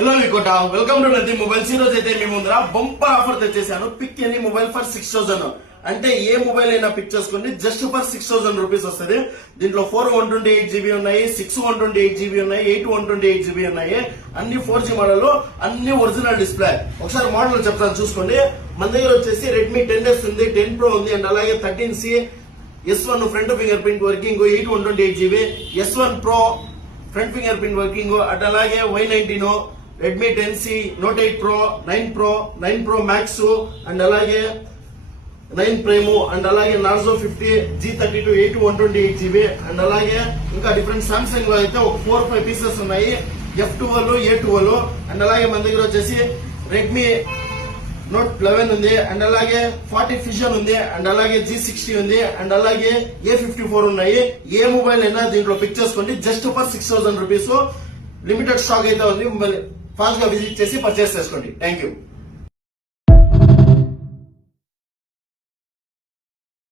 Hello వికోట welcome to నది mobiles. ఈ రోజు అయితే మీ ముందర బంపర్ ఆఫర్ తెచ్చేసాను. Pick any mobile for 6000. అంటే ఏ మొబైల్ అయినా పిక్ చేసుకోండి, జస్ట్ ఫర్ 6000 రూపీస్ వస్తుంది. దీంట్లో 4 128GB ఉన్నాయి, 6 128GB ఉన్నాయి, 8 128GB ఉన్నాయి. అన్ని 4G మోడల్, అన్ని ఒరిజినల్ డిస్ప్లే. ఒకసారి మోడల్ చెప్తాను చూసుకోండి. మన దగ్గర వచ్చేసి రెడ్మీ 10S ఉంది, 10 Pro ఉంది, అండ్ అలాగే 13C S1 front finger print working, 8 128GB, S1 Pro front finger print working, at అలాగే Y19, Redmi 10C, Note 8 Pro, 9 Pro, 9 Pro Max, and అలాగే 9 Prime, అండ్ అలాగే Narzo 50, G32, 8 128GB, అండ్ అలాగే ఇంకా different Samsung లో అయితే ఒక 4-5 pieces ఉన్నాయి. F12, A12, and అలాగే మన దగ్గర వచ్చేసి రెడ్మీ Note 11 ఉంది, అండ్ అలాగే 40 Fusion ఉంది, అండ్ అలాగే G60 ఉంది, అండ్ అలాగే A54 ఉన్నాయి. ఏ మొబైల్ అయినా దీంట్లో పిక్ చేసుకోండి, just for 6000 rupees. Limited stock అయితే ఉంది, ఫాస్ట్ గా విజిట్ చేసి పర్చేస్ చేసుకోండి. Thank you.